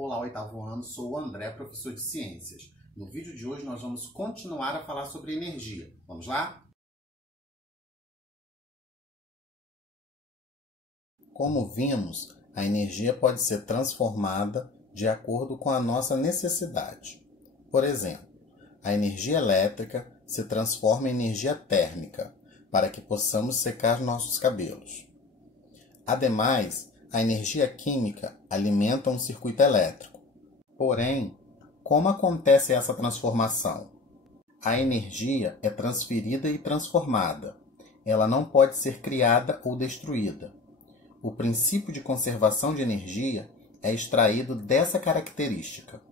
Olá, oitavo ano, sou o André, professor de Ciências. No vídeo de hoje nós vamos continuar a falar sobre energia. Vamos lá? Como vimos, a energia pode ser transformada de acordo com a nossa necessidade. Por exemplo, a energia elétrica se transforma em energia térmica, para que possamos secar nossos cabelos. Ademais, a energia química alimenta um circuito elétrico. Porém, como acontece essa transformação? A energia é transferida e transformada. Ela não pode ser criada ou destruída. O princípio de conservação de energia é extraído dessa característica.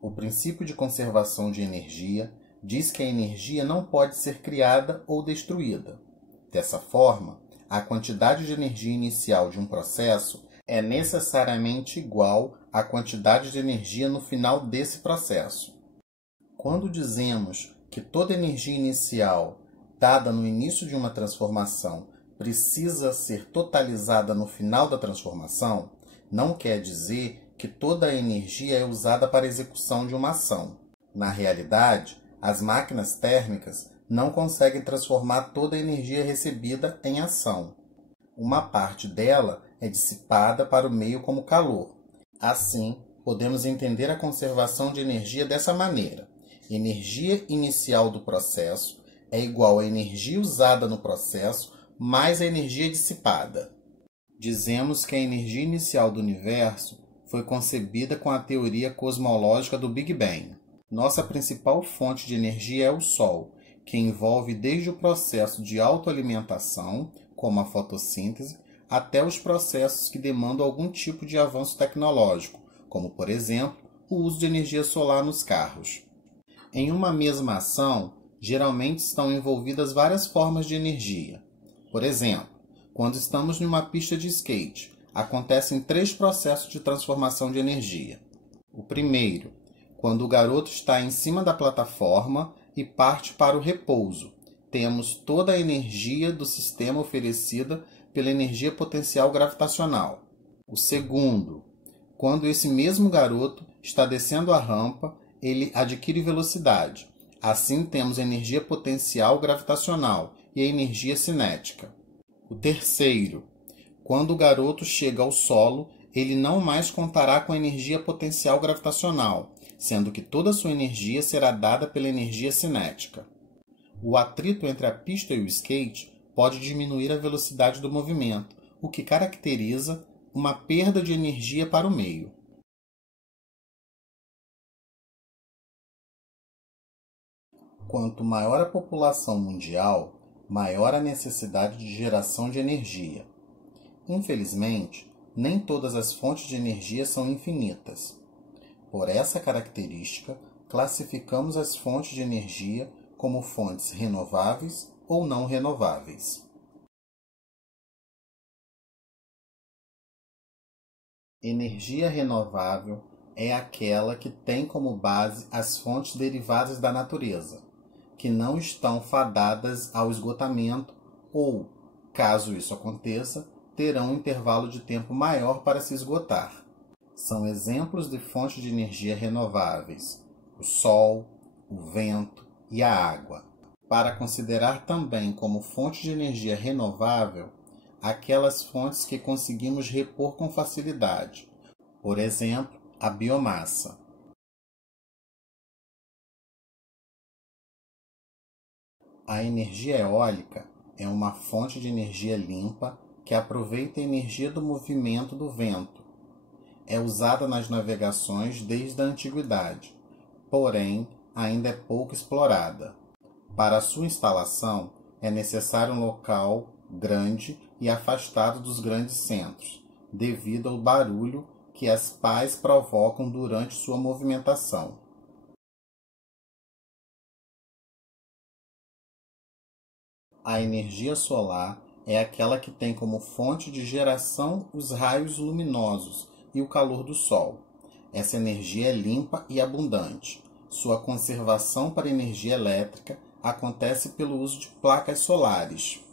O princípio de conservação de energia diz que a energia não pode ser criada ou destruída. Dessa forma, a quantidade de energia inicial de um processo é necessariamente igual à quantidade de energia no final desse processo. Quando dizemos que toda energia inicial dada no início de uma transformação precisa ser totalizada no final da transformação, não quer dizer que toda a energia é usada para a execução de uma ação. Na realidade, as máquinas térmicas não conseguem transformar toda a energia recebida em ação. Uma parte dela é dissipada para o meio como calor. Assim, podemos entender a conservação de energia dessa maneira. Energia inicial do processo é igual à energia usada no processo mais a energia dissipada. Dizemos que a energia inicial do universo foi concebida com a teoria cosmológica do Big Bang. Nossa principal fonte de energia é o Sol, que envolve desde o processo de autoalimentação, como a fotossíntese, até os processos que demandam algum tipo de avanço tecnológico, como, por exemplo, o uso de energia solar nos carros. Em uma mesma ação, geralmente estão envolvidas várias formas de energia. Por exemplo, quando estamos em uma pista de skate, acontecem 3 processos de transformação de energia. O primeiro, quando o garoto está em cima da plataforma e parte para o repouso. Temos toda a energia do sistema oferecida pela energia potencial gravitacional. O segundo, quando esse mesmo garoto está descendo a rampa, ele adquire velocidade. Assim temos a energia potencial gravitacional e a energia cinética. O terceiro, quando o garoto chega ao solo, ele não mais contará com a energia potencial gravitacional, sendo que toda a sua energia será dada pela energia cinética. O atrito entre a pista e o skate pode diminuir a velocidade do movimento, o que caracteriza uma perda de energia para o meio. Quanto maior a população mundial, maior a necessidade de geração de energia. Infelizmente, nem todas as fontes de energia são infinitas. Por essa característica, classificamos as fontes de energia como fontes renováveis ou não renováveis. Energia renovável é aquela que tem como base as fontes derivadas da natureza, que não estão fadadas ao esgotamento ou, caso isso aconteça, terão um intervalo de tempo maior para se esgotar. São exemplos de fontes de energia renováveis: o sol, o vento e a água. Para considerar também como fonte de energia renovável aquelas fontes que conseguimos repor com facilidade, por exemplo, a biomassa. A energia eólica é uma fonte de energia limpa que aproveita a energia do movimento do vento. É usada nas navegações desde a antiguidade, porém ainda é pouco explorada. Para sua instalação é necessário um local grande e afastado dos grandes centros, devido ao barulho que as pás provocam durante sua movimentação. A energia solar é aquela que tem como fonte de geração os raios luminosos e o calor do Sol. Essa energia é limpa e abundante. Sua conservação para energia elétrica acontece pelo uso de placas solares.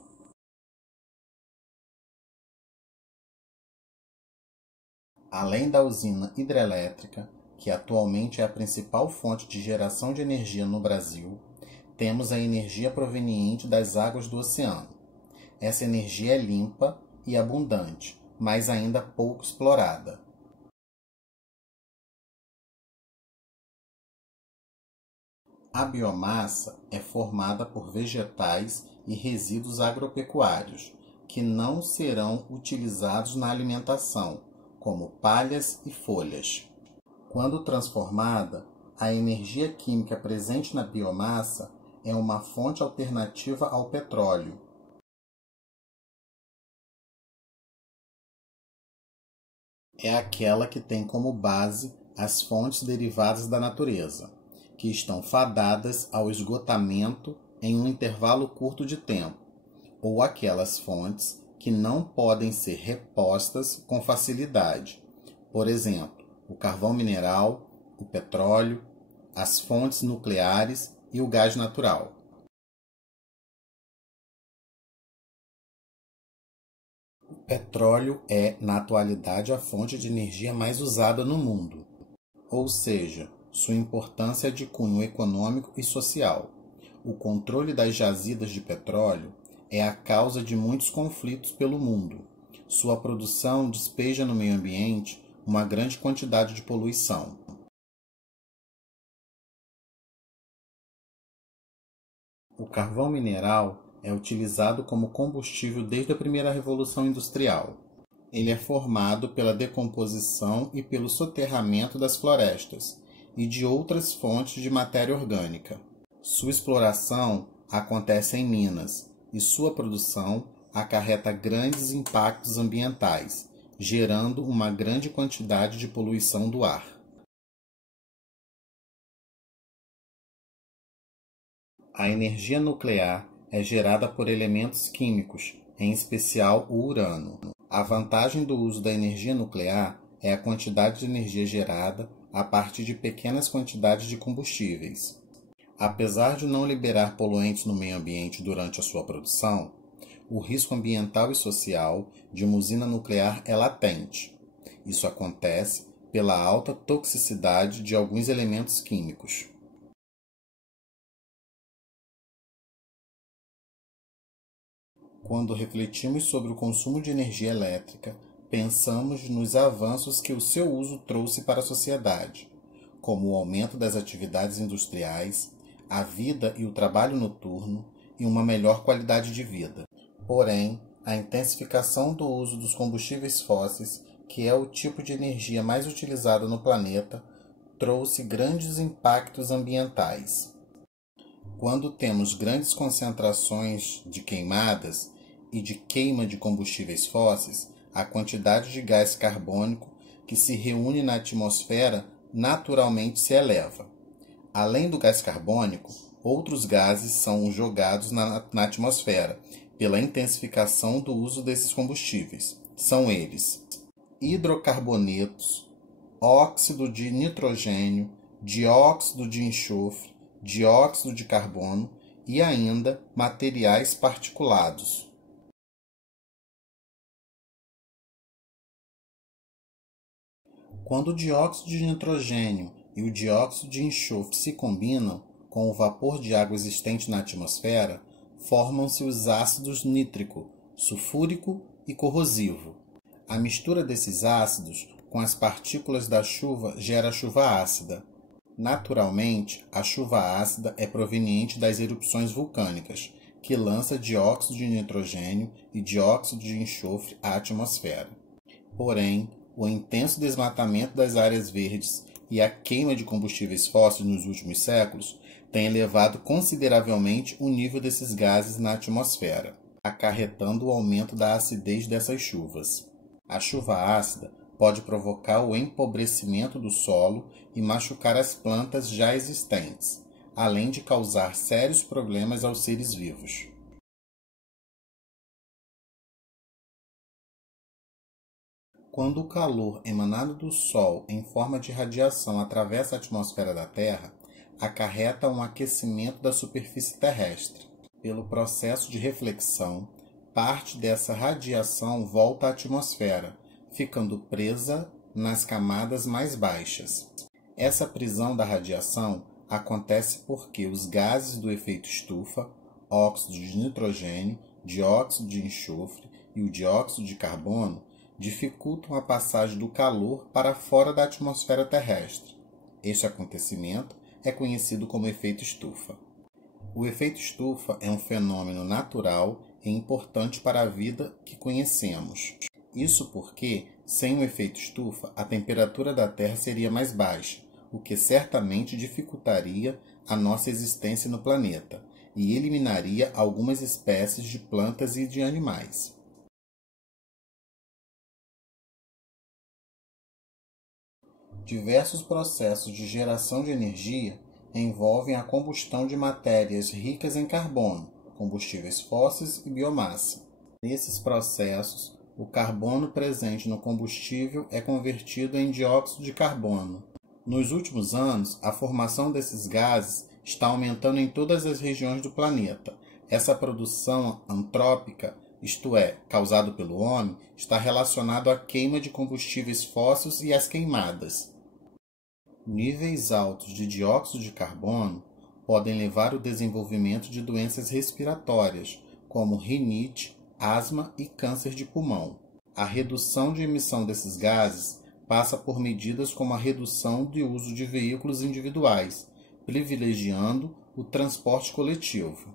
Além da usina hidrelétrica, que atualmente é a principal fonte de geração de energia no Brasil, temos a energia proveniente das águas do oceano. Essa energia é limpa e abundante, mas ainda pouco explorada. A biomassa é formada por vegetais e resíduos agropecuários, que não serão utilizados na alimentação, como palhas e folhas. Quando transformada, a energia química presente na biomassa é uma fonte alternativa ao petróleo. É aquela que tem como base as fontes derivadas da natureza, que estão fadadas ao esgotamento em um intervalo curto de tempo, ou aquelas fontes que não podem ser repostas com facilidade. Por exemplo, o carvão mineral, o petróleo, as fontes nucleares e o gás natural. O petróleo é, na atualidade, a fonte de energia mais usada no mundo, ou seja, sua importância é de cunho econômico e social. O controle das jazidas de petróleo é a causa de muitos conflitos pelo mundo. Sua produção despeja no meio ambiente uma grande quantidade de poluição. O carvão mineral é utilizado como combustível desde a primeira revolução industrial. Ele é formado pela decomposição e pelo soterramento das florestas e de outras fontes de matéria orgânica. Sua exploração acontece em minas e sua produção acarreta grandes impactos ambientais, gerando uma grande quantidade de poluição do ar. A energia nuclear é gerada por elementos químicos, em especial o urânio. A vantagem do uso da energia nuclear é a quantidade de energia gerada a partir de pequenas quantidades de combustíveis. Apesar de não liberar poluentes no meio ambiente durante a sua produção, o risco ambiental e social de uma usina nuclear é latente. Isso acontece pela alta toxicidade de alguns elementos químicos. Quando refletimos sobre o consumo de energia elétrica, pensamos nos avanços que o seu uso trouxe para a sociedade, como o aumento das atividades industriais, a vida e o trabalho noturno e uma melhor qualidade de vida. Porém, a intensificação do uso dos combustíveis fósseis, que é o tipo de energia mais utilizada no planeta, trouxe grandes impactos ambientais. Quando temos grandes concentrações de queimadas e de queima de combustíveis fósseis, a quantidade de gás carbônico que se reúne na atmosfera naturalmente se eleva. Além do gás carbônico, outros gases são jogados na atmosfera pela intensificação do uso desses combustíveis. São eles: hidrocarbonetos, óxido de nitrogênio, dióxido de enxofre, dióxido de carbono e ainda materiais particulados. Quando o dióxido de nitrogênio e o dióxido de enxofre se combinam com o vapor de água existente na atmosfera, formam-se os ácidos nítrico, sulfúrico e corrosivo. A mistura desses ácidos com as partículas da chuva gera chuva ácida. Naturalmente, a chuva ácida é proveniente das erupções vulcânicas, que lança dióxido de nitrogênio e dióxido de enxofre à atmosfera. Porém, o intenso desmatamento das áreas verdes e a queima de combustíveis fósseis nos últimos séculos têm elevado consideravelmente o nível desses gases na atmosfera, acarretando o aumento da acidez dessas chuvas. A chuva ácida pode provocar o empobrecimento do solo e machucar as plantas já existentes, além de causar sérios problemas aos seres vivos. Quando o calor emanado do Sol em forma de radiação atravessa a atmosfera da Terra, acarreta um aquecimento da superfície terrestre. Pelo processo de reflexão, parte dessa radiação volta à atmosfera, ficando presa nas camadas mais baixas. Essa prisão da radiação acontece porque os gases do efeito estufa, óxido de nitrogênio, dióxido de enxofre e o dióxido de carbono, dificultam a passagem do calor para fora da atmosfera terrestre. Este acontecimento é conhecido como efeito estufa. O efeito estufa é um fenômeno natural e importante para a vida que conhecemos. Isso porque, sem o efeito estufa, a temperatura da Terra seria mais baixa, o que certamente dificultaria a nossa existência no planeta e eliminaria algumas espécies de plantas e de animais. Diversos processos de geração de energia envolvem a combustão de matérias ricas em carbono, combustíveis fósseis e biomassa. Nesses processos, o carbono presente no combustível é convertido em dióxido de carbono. Nos últimos anos, a formação desses gases está aumentando em todas as regiões do planeta. Essa produção antrópica, isto é, causada pelo homem, está relacionada à queima de combustíveis fósseis e às queimadas. Níveis altos de dióxido de carbono podem levar ao desenvolvimento de doenças respiratórias, como rinite, asma e câncer de pulmão. A redução de emissão desses gases passa por medidas como a redução do uso de veículos individuais, privilegiando o transporte coletivo,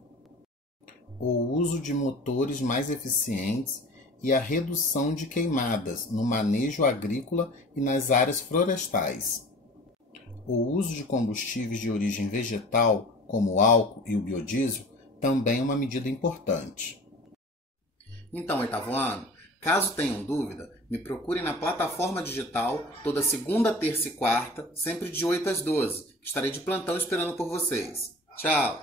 o uso de motores mais eficientes e a redução de queimadas no manejo agrícola e nas áreas florestais. O uso de combustíveis de origem vegetal, como o álcool e o biodiesel, também é uma medida importante. Então, oitavo ano, caso tenham dúvida, me procurem na plataforma digital toda segunda, terça e quarta, sempre de 8 às 12. Estarei de plantão esperando por vocês. Tchau!